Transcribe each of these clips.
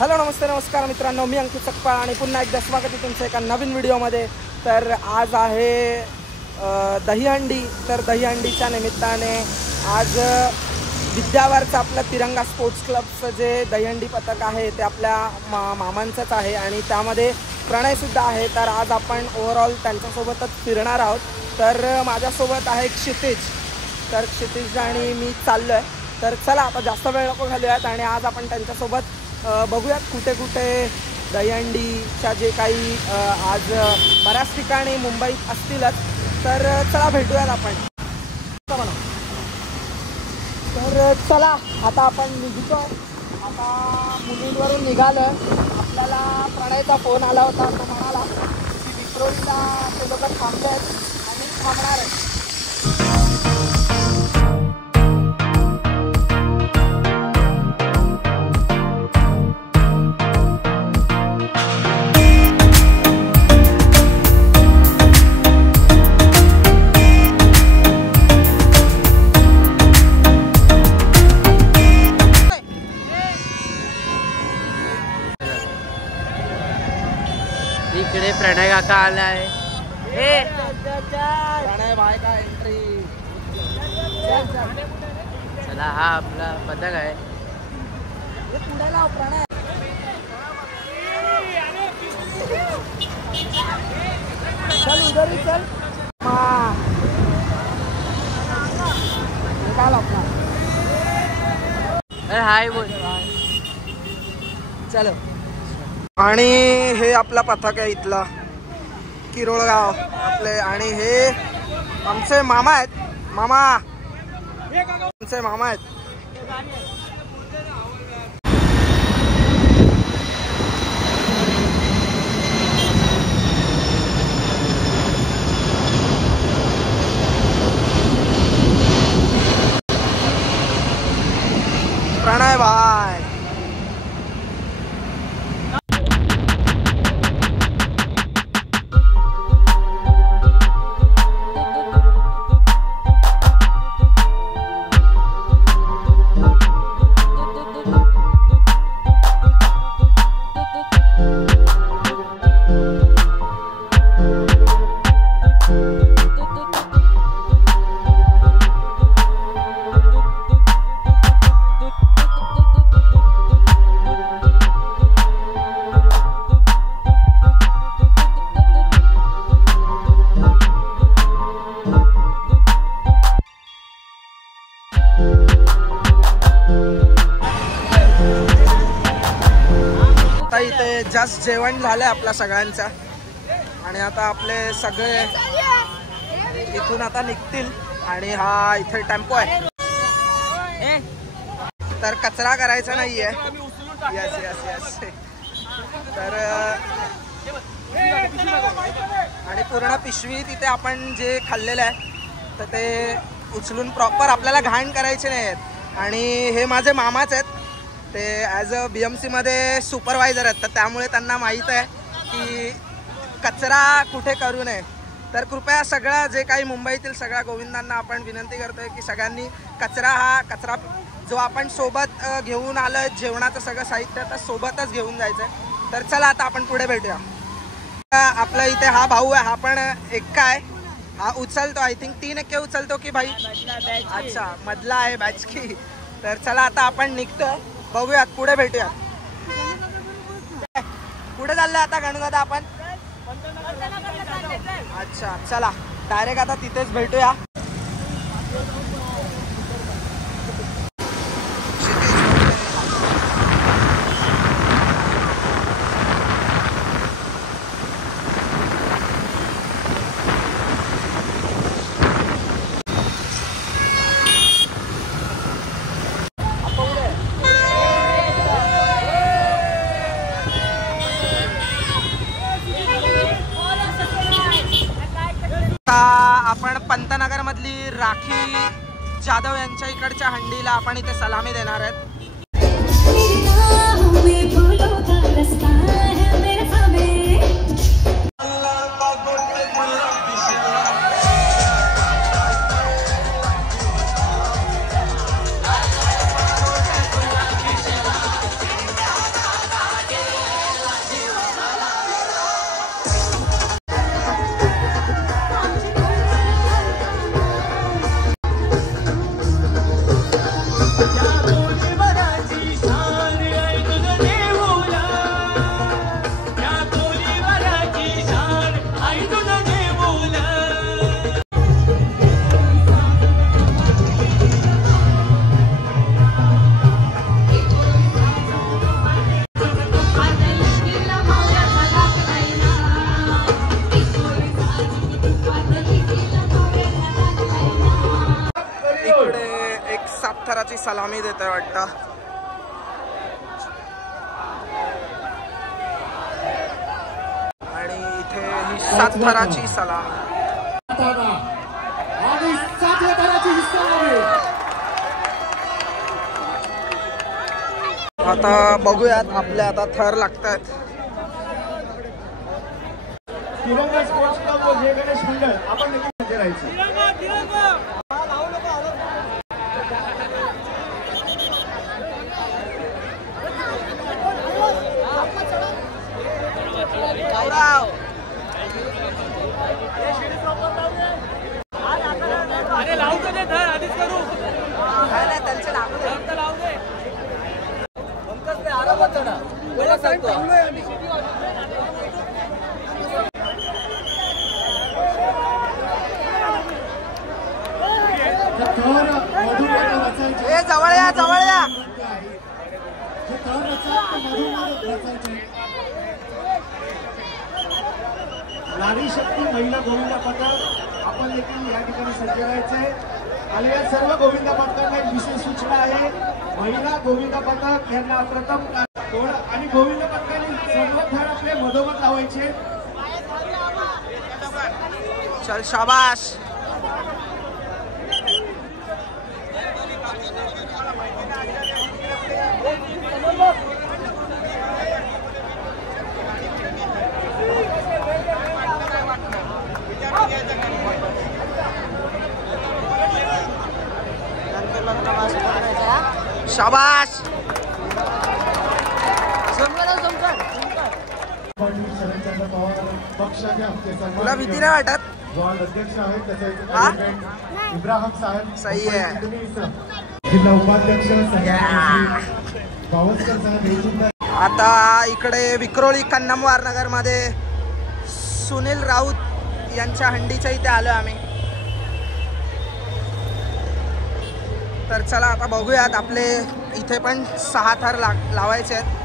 Hello नमस्कार मित्रांनो, मी अंकित सकपाळ आणि पुन्हा एकदा स्वागत आहे तुमचं एका नवीन व्हिडिओमध्ये। तर आज आहे दहीहंडी। तर दहीहंडीच्या निमित्ताने आज विद्यावारचं आपलं तिरंगा स्पोर्ट्स क्लबचं जे दहीहंडी पथक आहे ते आपल्या मामांचंच आहे आणि त्यामध्ये प्रणयसुद्धा आहे। तर आज आपण ओव्हरऑल त्यांच्यासोबतच फिरणार आहोत। तर माझ्यासोबत आहे क्षितिज। तर क्षितिज आणि मी चाललो आहे। तर चला आता जास्त वेळ नको घालूयात आणि आज आपण त्यांच्यासोबत बघूयात कुठे कुठे दहीहंडीच्या जे काही आज बऱ्याच ठिकाणी मुंबईत असतीलच। तर चला भेटूयात आपण। तर चला आता आपण निघतो। आता मुलींवरून निघालो। आपल्याला प्रणयचा फोन आला होता, तो म्हणाला की विक्रोळीला ते लोक थांबले आहेत आणि थांबणार आहेत। इकडे प्रणय काका आलाय। प्रणय भाई का एंट्री। चला हा आपला पथक आहे। पुढे लाव प्रणय। चल उधर ही चल। निकाल अपना। अरे हाय बोल। चलो। आणि हे आपला पथक आहे इथला किरोळगाव आपले। आणि हे आमचे मामा आहेत। मामा आमचे मामा आहेत। प्रणय भाई इथे जस्ट जेवण झालंय आपल्या सगळ्यांचा आणि आता आपले सगळे इथून आता निघतील आणि हा इथे टेम्पो आहे। तर कचरा करायचा नाहीये। Yes yes yes. तर आणि पूर्ण पिशवी तिथे आपण जे खाल्लेलं आहे तर ते उचलून प्रॉपर आपल्याला घाण करायचे नाही आहेत। आणि हे माझे मामाच आहेत। ते ॲज अ BMC मध्ये सुपरवायझर आहेत, तर त्यामुळे त्यांना माहीत आहे की कचरा कुठे करू नये। तर कृपया सगळं जे काही मुंबईतील सगळ्या गोविंदांना आपण विनंती करतोय की सगळ्यांनी कचरा जो आपण सोबत घेऊन आलो जेवणाचं सगळं साहित्य तर सोबतच घेऊन जायचं आहे। तर चला आता आपण पुढे भेटूया। आपला इथे हा भाऊ आहे, हा पण एक्का आहे। हा उचलतो, आय थिंक 3 एक्के उचलतो की भाई? अच्छा, मधला आहे बॅच की। तर चला आता आपण निघतो, बघूयात पुढे भेटूयात। कुठे चाललंय आता गणुदादा आपण? अच्छा चला डायरेक्ट आता तिथेच भेटूया। जाधव यांच्या इकडच्या हंडीला आपण इथे सलामी देणार आहेत. सातथराची सलामी देतोय वाटतं. आणि इथे ही सातथराची सलामी. आता बघूयात आपले आता थर लागतायत. तिरंगा स्पोर्ट्स क्लब व जय गणेश मंडळ आपण नक्की राहायचं. जवळ या जवळ या. नारी शक्ती महिला गोविंदा पथक आपण देखील या ठिकाणी सज्ज राहायचंय. आलेल्या सर्व गोविंदा पथकांना एक विशेष सूचना आहे. महिला गोविंदा पथक यांना प्रथम आणि गोविंदा पथकाने सर्व थर आपले मधोमध लावायचे. चल शाबाश. शाबाश. तुला भीती नाही वाटत? अध्यक्ष आहेत हा? इब्राहिम साहेब सही आहे. जिल्हा उपाध्यक्ष गावस्कर साहेब. आता इकडे विक्रोळी कन्नमवार नगर मध्ये सुनील राऊत यांच्या हंडीच्या इथे आलो आम्ही. तर चला आता बघूयात. आपले इथे पण 6 थर लावायचे आहेत.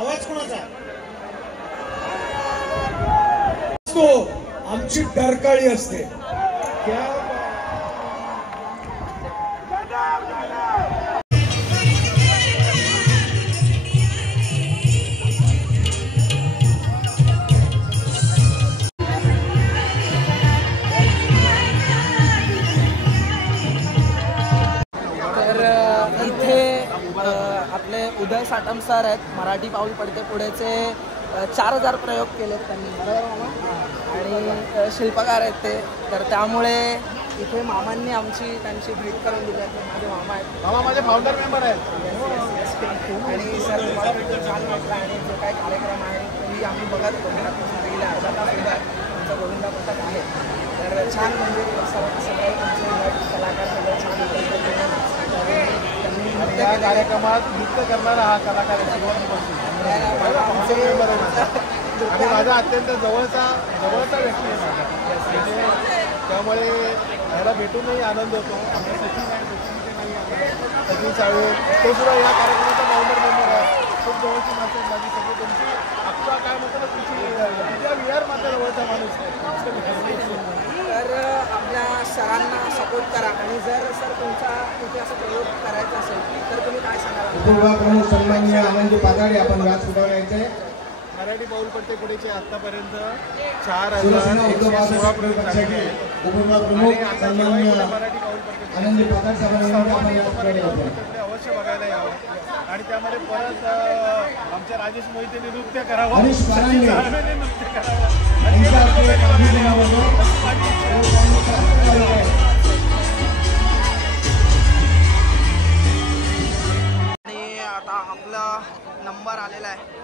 आवाज कोणाचा? आमची डरकाळी असते. आपले उदय साटम सर आहेत, मराठी पाऊल पडते पुढेचे 4000 प्रयोग केलेत त्यांनी आणि शिल्पकार आहेत ते. तर त्यामुळे इथे मामांनी त्यांची भेट करून दिली आहे. माझे मामा आहेत. मामा माझे फाउंडर मेंबर आहेत. आणि सर मला भेटून छान वाटलं. आणि जो काही कार्यक्रम आहे तोही आम्ही बघत होतो. गेल्या अर्धा तास सुद्धा आमचा गोविंदा पथक आहे. तर छान म्हणजे सगळे तुमचे कलाकार सगळे छान उपस्थित त्यांनी नृत्य या केलेलं आहे. कार्यक्रमात नृत्य करणारा हा कलाकार आहे सुरुवातीपासून. आणि माझा अत्यंत जवळचा व्यक्ती आहे माझा. म्हणजे त्यामुळे याला भेटूनही आनंद होतो. आमच्या सचिन आहे, सचिनचे नाही आहे, सचिन साळवे तो सुद्धा या कार्यक्रमाचा फाउंडर मेंबर आहे. खूप जवळची माणसं आहेत माझी सगळी. त्यांची अक्का काय म्हणतात तुझी विहार माझ्या जवळचा माणूस आहे. तर आपल्या सरांना सपोर्ट करा आणि जर सर तुमचा कुठे असा प्रयोग करायचा असेल तर तुम्ही काय सांगाल? उपविभागप्रमुख सन्माननीय आनंदजी पाताडे आपण व्यास उठवण्याचे. मराठी बाउल पट्टेपुढेचे आतापर्यंत 4,116 शिवसेना उद्धव प्रयोग बाळासाहेब झालेले आहेत. उपविभागप्रमुख आणि आता सन्माननीय जेव्हाही मराठी बाउल पट्टे आनंदजी पाताडे साहेबांना आपण सर्वांनी व्यास मराठी बाउल उठवण्याचे. पट्टे अवश्य बघायला यावं. आणि त्यामध्ये परत आमच्या राजेश मोहितेने नृत्य करावं, हरीश सचिन पारांडे साळवेने नृत्य करावं आणि यांच्या ते हस्ते लोकांनी काढण्यात बघायला येणार यावं. होतं. माझी इच्छा आहे. आणि आता आपला नंबर आलेला आहे.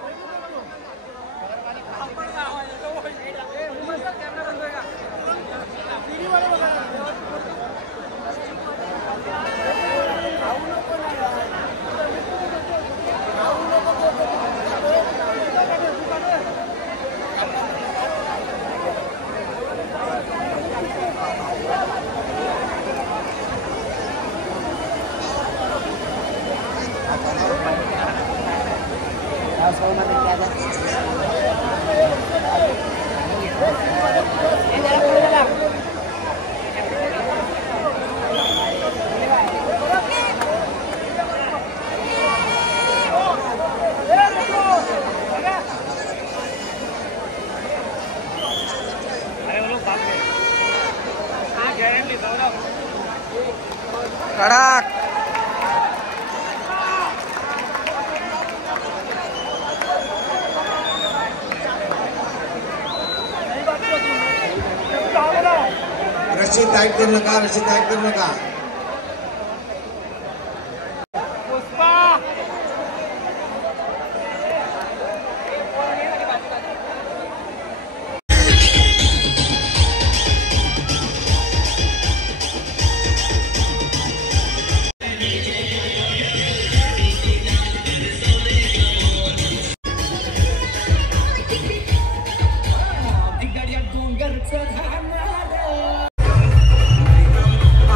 कडक रस्सी टाईट करू नका, रस्सी टाईट करू नका.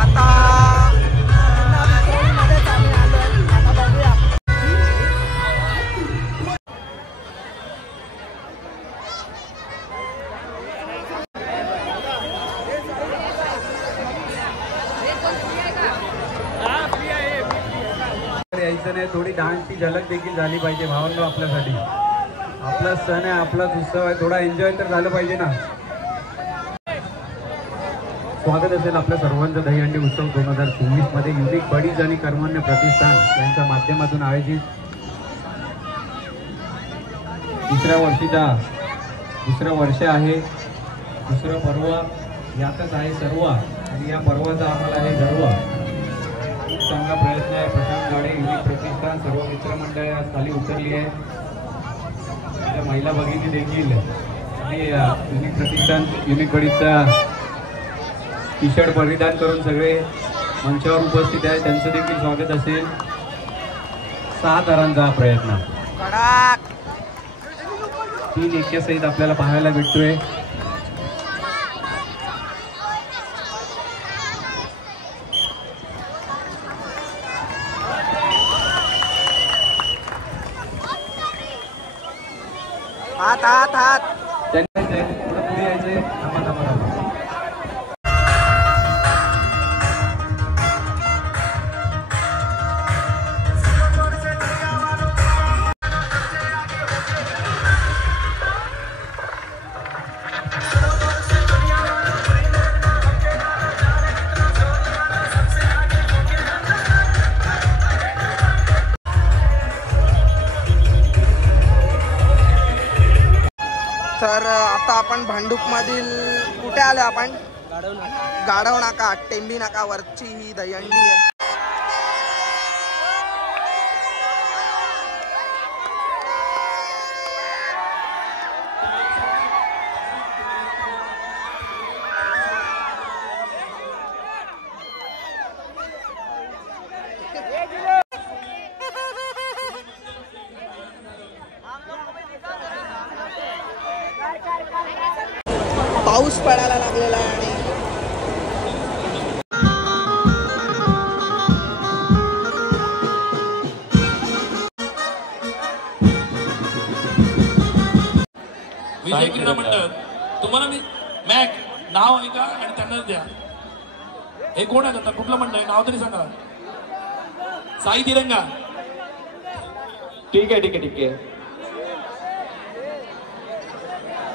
आता मध्ये आम्ही आलोय. आता बघूया. यायचं नाही, थोडी डान्सची झलक देखील झाली पाहिजे भावांनो. आपल्यासाठी आपला सण आहे, आपलाच उत्सव आहे, थोडा एन्जॉय तर झालं पाहिजे ना. स्वागत असेल आपल्या सर्वांचं दहीहंडी उत्सव 2024 मध्ये युनिक बडीज आणि कर्मण्य प्रतिष्ठान यांच्या माध्यमातून आयोजित दुसरं वर्ष आहे, दुसरं पर्व यातच आहे सर्व. आणि या पर्वाचा आम्हाला आहे गर्व. खूप चांगला प्रयत्न आहे. प्रशांत गाडे युनिक प्रतिष्ठान सर्व मित्रमंडळ आज खाली उतरली आहे. त्या महिला भगिनी देखील आणि युनिक प्रतिष्ठान युनिक बडीजचा टी शर्ट परिधान करून सगळे मंचावर उपस्थित आहे. त्यांचं देखील स्वागत असेल. 6 थरांचा हा प्रयत्न कडक 3 एक्यासहित आपल्याला पाहायला भेटतोय. हात हात हात त्यांना थोडं पुढे यायचंय. थांबा. तर आता आपण भांडूपमधील कुठे आलो आपण? गाढव नाका, टेंबी नाका वरची ही दहीहंडी आहे. पाऊस पडायला लागलेला आहे आणि विजय क्रीडा मंडळ तुम्हाला मी मॅक नाव ऐका आणि त्यांनाच द्या. हे कोण आहे आता कुठलं मंडळ आहे नाव तरी सांगा. साई तिरंगा. ठीक आहे.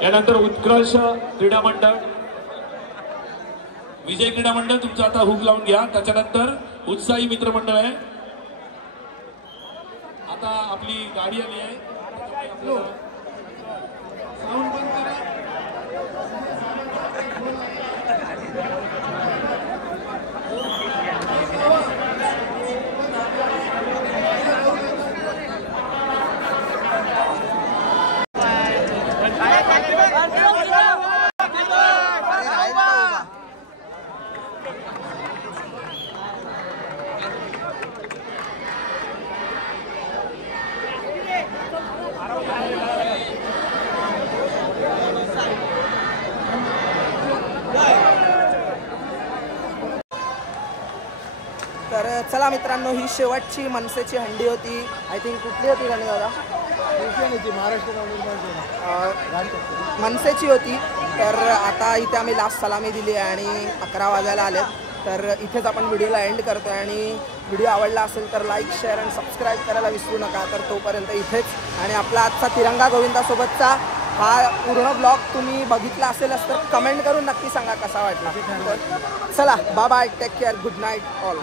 यानंतर उत्कर्ष क्रीडा मंडळ. विजय क्रीडा मंडळ तुमचं आता हुक लावून घ्या. त्याच्यानंतर उत्साही मित्र मंडळ आहे. आता आपली गाडी आली आहे. साऊंड बंद करा. तर चला मित्रांनो, ही शेवटची मनसेची हंडी होती. आय थिंक कुठली होती गाणी दादा? मनसेची होती. तर आता इथे आम्ही लास्ट सलामी दिली आहे आणि 11 वाजायला आले. तर इथेच आपण व्हिडिओला एंड करतो आहे आणि व्हिडिओ आवडला असेल तर लाईक शेअर आणि सबस्क्राईब करायला विसरू नका. तर तोपर्यंत इथेच. आणि आपला आजचा तिरंगा गोविंदासोबतचा हा पूर्ण ब्लॉग तुम्ही बघितला असेलच तर कमेंट करून नक्की सांगा कसा वाटला. चला bye bye, take care, good night all.